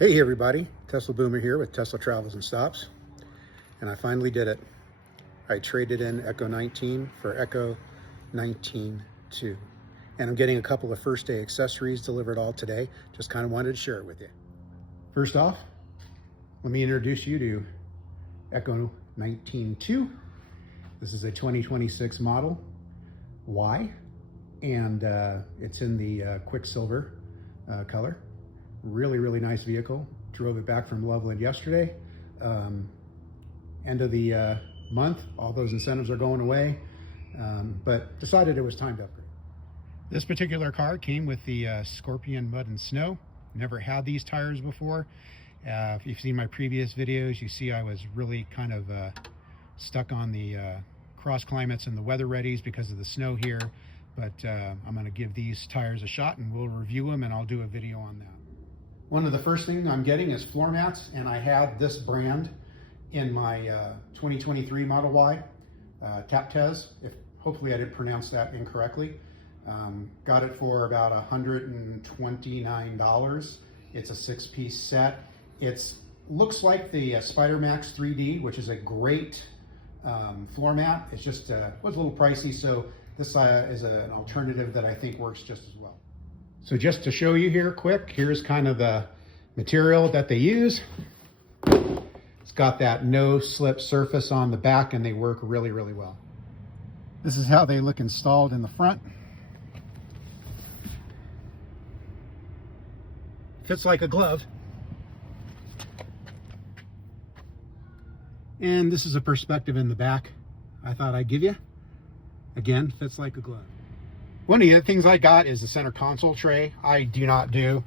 Hey everybody, Tesla Boomer here with Tesla Travels and Stops, and I finally did it. I traded in Echo 19 for Echo 19-2, and I'm getting a couple of first day accessories delivered all today. Just kind of wanted to share it with you. First off, let me introduce you to Echo 19-2. This is a 2026 Model Y, and it's in the Quicksilver color. Really nice vehicle. Drove it back from Loveland yesterday. End of the month, all those incentives are going away, but decided it was time to upgrade. This particular car came with the Scorpion Mud and Snow. Never had these tires before. If you've seen my previous videos, you see I was really kind of stuck on the cross climates and the weather readies because of the snow here, but I'm going to give these tires a shot and we'll review them, and I'll do a video on that. One of the first things I'm getting is floor mats, and I had this brand in my 2023 Model Y, Taptes. Hopefully I didn't pronounce that incorrectly. Got it for about $129. It's a 6-piece set. It looks like the Spider Max 3D, which is a great floor mat. It's just was a little pricey, so this is an alternative that I think works just as well. So just to show you here quick, here's kind of the material that they use. It's got that no slip surface on the back, and they work really well. This is how they look installed in the front. Fits like a glove. And this is a perspective in the back I thought I'd give you. Again, fits like a glove. One of the other things I got is the center console tray. I do not do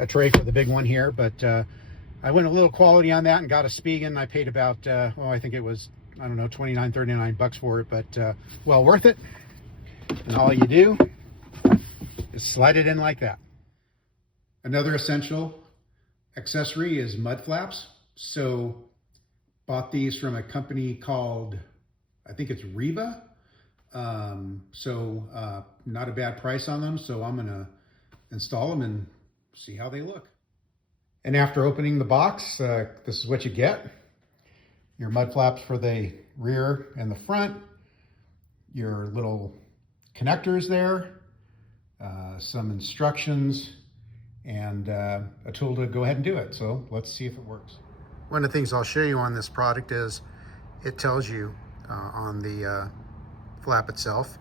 a tray for the big one here, but I went a little quality on that and got a Spigen. I paid about, well, I think it was, I don't know, 29, 39 bucks for it, but well worth it. And all you do is slide it in like that. Another essential accessory is mud flaps. So bought these from a company called, I think it's Reevaa. Not a bad price on them, so I'm gonna install them and see how they look. And after opening the box, this is what you get. Your mud flaps for the rear and the front, your little connectors there, some instructions, and a tool to go ahead and do it. So let's see if it works. One of the things I'll show you on this product is it tells you on the flap itself,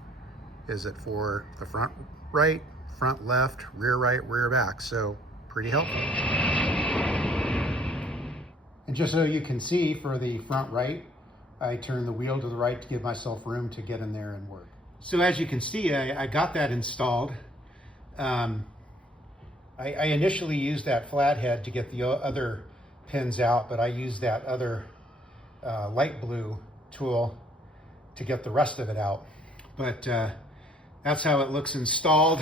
is it for the front right, front left, rear right, rear back. So pretty helpful. And just so you can see, for the front right, I turn the wheel to the right to give myself room to get in there and work. So as you can see, I got that installed. I initially used that flathead to get the other pins out, but I used that other light blue tool to get the rest of it out. But that's how it looks installed.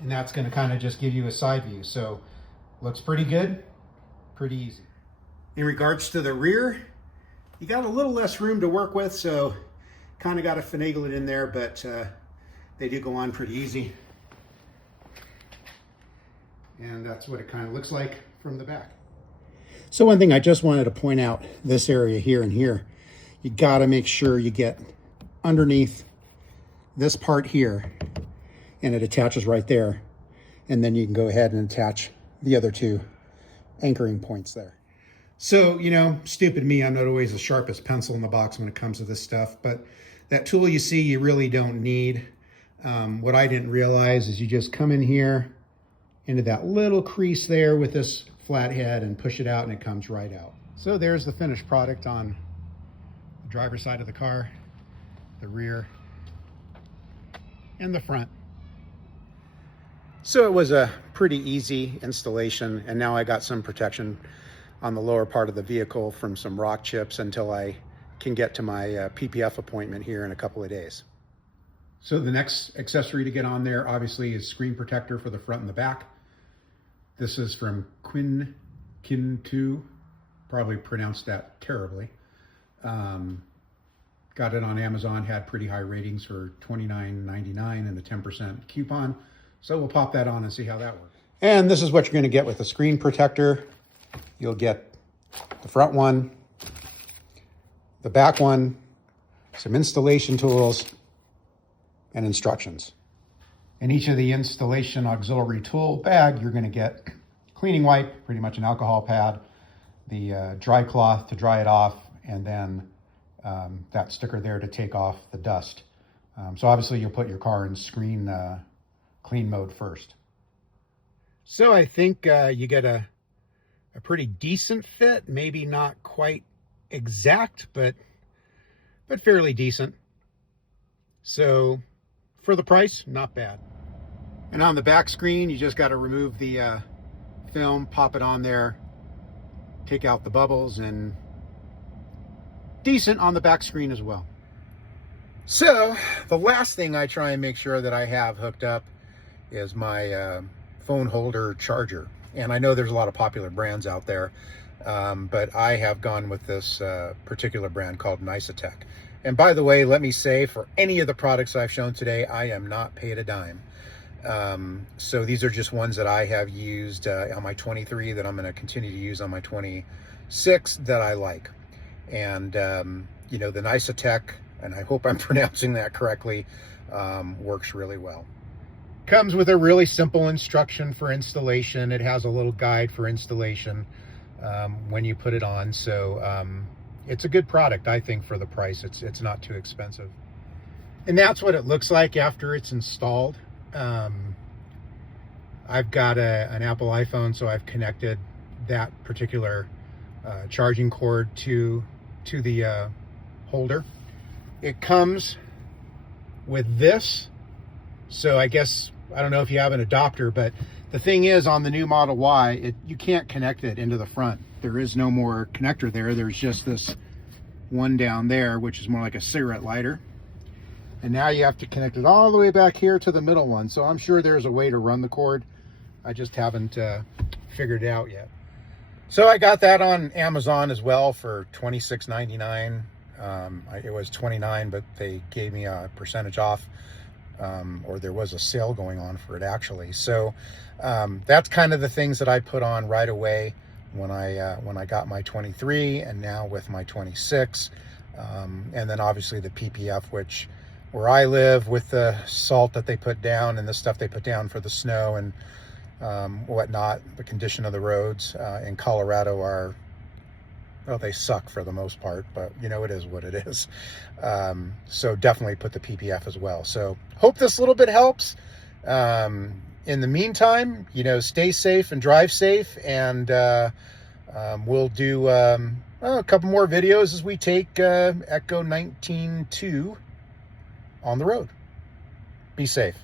And that's going to kind of just give you a side view. So looks pretty good, pretty easy. In regards to the rear, you got a little less room to work with, so kind of got to finagle it in there, but they do go on pretty easy. And that's what it kind of looks like from the back. So one thing I just wanted to point out, this area here and here, you got to make sure you get underneath this part here, and it attaches right there. And then you can go ahead and attach the other two anchoring points there. So, you know, stupid me, I'm not always the sharpest pencil in the box when it comes to this stuff, but that tool you see, you really don't need. What I didn't realize is you just come in here into that little crease there with this flathead and push it out, and it comes right out. So there's the finished product on the driver's side of the car, the rear, and the front. So it was a pretty easy installation, and now I got some protection on the lower part of the vehicle from some rock chips until I can get to my PPF appointment here in a couple of days. So the next accessory to get on there obviously is screen protector for the front and the back. This is from Quinquitu, probably pronounced that terribly. Got it on Amazon, had pretty high ratings for $29.99 and a 10% coupon. So we'll pop that on and see how that works. And this is what you're going to get with the screen protector. You'll get the front one, the back one, some installation tools, and instructions. In each of the installation auxiliary tool bag, you're going to get cleaning wipe, pretty much an alcohol pad, the dry cloth to dry it off, and then that sticker there to take off the dust. So obviously you'll put your car in screen clean mode first. So I think you get a pretty decent fit, maybe not quite exact, but fairly decent. So for the price, not bad. And on the back screen, you just got to remove the film, pop it on there, take out the bubbles, and decent on the back screen as well. So the last thing I try and make sure that I have hooked up is my phone holder charger. And I know there's a lot of popular brands out there, but I have gone with this particular brand called Nycetek. And by the way, let me say, for any of the products I've shown today, I am not paid a dime. So these are just ones that I have used on my 23 that I'm going to continue to use on my 26 that I like. And, you know, the Nycetek, and I hope I'm pronouncing that correctly, works really well. Comes with a really simple instruction for installation. It has a little guide for installation when you put it on. So it's a good product, I think, for the price. It's not too expensive. And that's what it looks like after it's installed. I've got an Apple iPhone, so I've connected that particular charging cord to the holder. It comes with this. So I guess, I don't know if you have an adapter, but the thing is, on the new Model Y, you can't connect it into the front. There is no more connector there. There's just this one down there, which is more like a cigarette lighter. And now you have to connect it all the way back here to the middle one. So I'm sure there's a way to run the cord. I just haven't figured it out yet. So I got that on Amazon as well for $26.99. It was $29, but they gave me a percentage off. Or there was a sale going on for it, actually. So that's kind of the things that I put on right away when I got my 23, and now with my 26. And then obviously the PPF, which where I live, with the salt that they put down and the stuff they put down for the snow and whatnot, the condition of the roads in Colorado are, well, they suck for the most part, but you know, it is what it is. So definitely put the PPF as well. So hope this little bit helps. In the meantime, you know, stay safe and drive safe, and we'll do a couple more videos as we take Echo 19.2 on the road. Be safe.